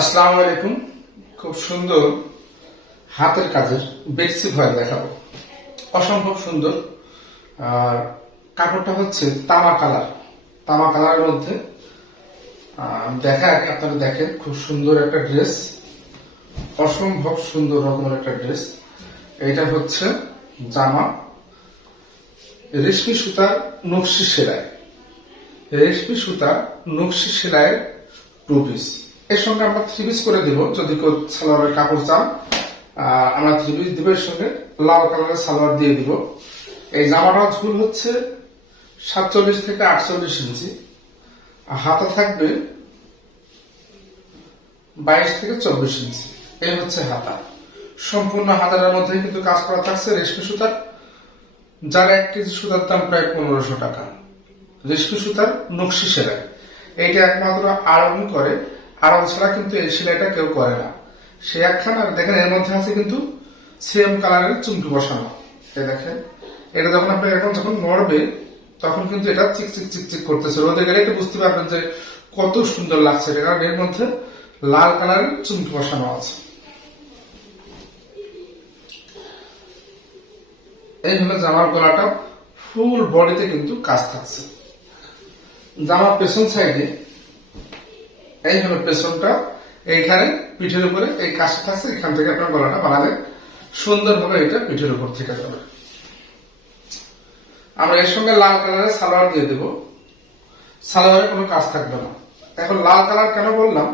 আসসালামু আলাইকুম। খুব সুন্দর হাতের কাজের বেডশিট ভয় দেখাবো। অসম্ভব সুন্দর। আর কাপড়টা হচ্ছে তামা কালার। তামা কালারের মধ্যে দেখা আপনারা দেখেন, খুব সুন্দর একটা ড্রেস। অসম্ভব সুন্দর রকমের একটা ড্রেস। এটা হচ্ছে জামা। রেশমি সুতার নকশি সেলাই। রেশমি সুতা নকশি সেলাইয়ের টু পিস। এর সঙ্গে আমরা থ্রি পিস করে দিব। যদি কেউ সালোয়ারের কাপড় চান আমরা থ্রি পিস দিব। এর সঙ্গে লাল কালারের সালোয়ার দিয়ে দিব। এই জামাটার ঝুল হচ্ছে সাতচল্লিশ থেকে আটচল্লিশ ইঞ্চি। হাতা থাকবে বাইশ থেকে চব্বিশ ইঞ্চি। এই হচ্ছে হাতা। সম্পূর্ণ হাতাটার মধ্যে কিন্তু কাজ করা থাকছে রেশমি সুতার। যার এক কেজি সুতার দাম প্রায় পনেরোশো টাকা। রেশমি সুতার নকশি সেলাই। এইটা একমাত্র আরবি করে। আরব ছাড়া কিন্তু এই সেলাইটা কেউ করে না। সে একখানা আর দেখেন এর মধ্যে আছে কিন্তু সেম কালারের চুমকি বসানো। দেখেন, এটা যখন আপনি এখন যখন নড়বে তখন কিন্তু এটা চিক চিক চিক চিক করতেছে। রোদে গেলে এটা বুঝতে পারবেন যে কত সুন্দর লাগছে এটা, কারণ এর মধ্যে লাল কালারের চুমকি বসানো আছে। এইভাবে জামার গলাটা ফুল বডিতে কিন্তু কাজ থাকছে। জামার পেছন সাইডে এই হলো পেছনটা। এইখানে পিঠের উপরে এই কাজটা থাকছে এখান থেকে আপনার গলাটা বানালে সুন্দরভাবে এটা পিঠের উপর থেকে যাবে। আমরা এর সঙ্গে লাল কালারের সালোয়ার দিয়ে দেব। সালোয়ারে কোনো কাজ থাকবে না। এখন লাল কালার কেন বললাম,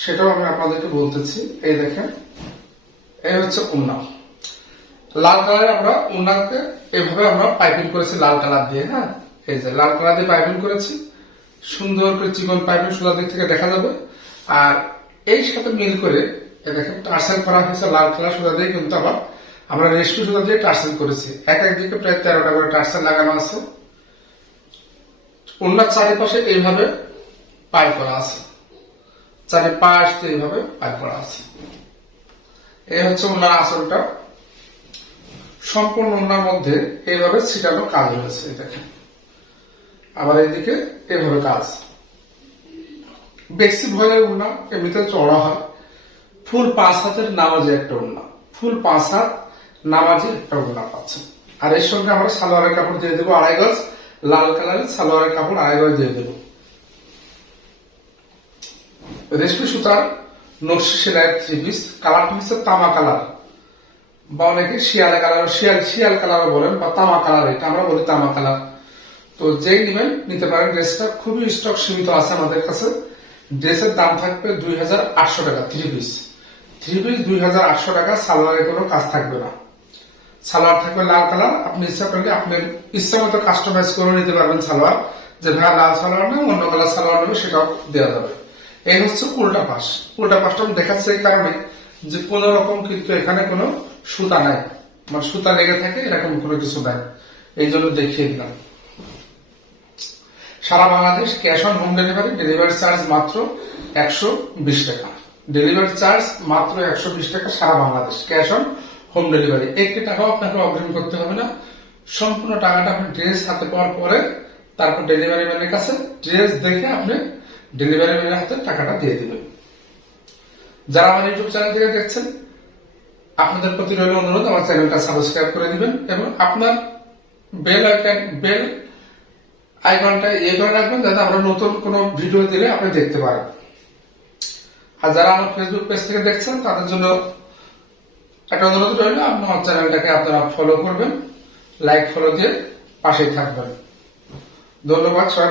সেটাও আমি আপনাদেরকে বলতেছি। এই দেখেন, এই হচ্ছে উন্নাও লাল কালার আমরা উন্নাকে এভাবে আমরা পাইপিং করেছি, লাল কালার দিয়ে হ্যাঁ? এই যে, লাল কালার দিয়ে পাইপিং করেছি। সুন্দর করে চিকন পাইপিং সোজা দিক থেকে দেখা যাবে। আর এই সাথে মিল করে দেখেন, টার্সেল করা হয়েছে লাল কালার সোজা দিয়ে কিন্তু আবার আমরা রেশমি সোজা দিয়ে টার্সেল করেছি। এক একদিকে প্রায় তেরোটা করে টার্সেল লাগানো আছে। উন্নার চারিপাশে এইভাবে পাই করা আছে। চারিপাশ এইভাবে পাই করা আছে। এই হচ্ছে ওনার আসলটা সম্পূর্ণ ওনার মধ্যে এইভাবে ছিটানো কাজ এই দেখেন। আবার এইদিকে এভাবে কাজ। বেশি ভয়ের উন্না, এমনিতে চড়া হয়। ফুল পাঁচ হাতের নামাজে একটা উন্না। ফুল পাঁচ হাত নামাজে একটা উন্না পাচ্ছে। আর এর সঙ্গে আমরা সালোয়ারের কাপড় দিয়ে দেবো আড়াই গজ, লাল কালারের সালোয়ারের কাপড় আড়াই গজ দিয়ে দেবো। রেশমি সুতার নকশি সেলাইয়ের থ্রি পিস হচ্ছে তামা কালার। বা অনেকে শিয়াল কালার, শিয়াল শিয়াল কালারও বলেন বা তামা কালার, এটা আমরা বলি তামা কালার। তো যেই নেবেন, নিতে পারেন। ড্রেসটা খুবই স্টক সীমিত আছে আমাদের কাছে। ড্রেসের দাম থাকবে দুই হাজার আটশো টাকা থ্রি পিস থ্রি পিস দুই হাজার আটশো টাকা, সালোয়ারে কোনো কাজ থাকবে না। সালোয়ার থাকবে লাল কালার। আপনি ইচ্ছা করলে আপনি ইচ্ছা মতো কাস্টমাইজ করে নিতে পারবেন সালোয়ার। যে ভাই লাল সালোয়ার নেই, অন্য কালার সালোয়ার নেবে, সেটাও দেওয়া যাবে। এই হচ্ছে উল্টা পাশ। উল্টা পাশটা আমি দেখাচ্ছি এই কারণে যে কোন রকম কিন্তু এখানে কোনো সুতা নাই। মানে সুতা লেগে থাকে, এরকম কোনো কিছু নাই। এই জন্য দেখিয়ে দিলাম। সারা Bangladesh cash on home delivery delivery charge মাত্র একশো বিশ টাকা। ডেলিভারি চার্জ মাত্র একশো বিশ টাকা সারা Bangladesh cash on home delivery একটি টাকাও আপনাকে অগ্রিম করতে হবে না। সম্পূর্ণ টাকাটা আপনি ড্রেস হাতে পাওয়ার পরে তারপর ডেলিভারি ম্যানের কাছে ড্রেস দেখে আপনি ডেলিভারি ম্যানের হাতে টাকাটা দিয়ে দেবেন। যারা আমার ইউটিউব চ্যানেল থেকে দেখছেন, আপনাদের প্রতি রইল অনুরোধ, আমার চ্যানেলটা সাবস্ক্রাইব করে দিবেন এবং আপনার বেল আইকন বেল আইকনটা ইয়ে করে রাখবেন যাতে আমরা নতুন কোনো ভিডিও দিলে আপনি দেখতে পারেন। আর যারা আমার ফেসবুক পেজ থেকে দেখছেন, তাদের জন্য একটা অনুরোধ রইল, আপনার আমার চ্যানেলটাকে আপনারা ফলো করবেন লাইক ফলো দিয়ে পাশেই থাকবেন। ধন্যবাদ, সবাই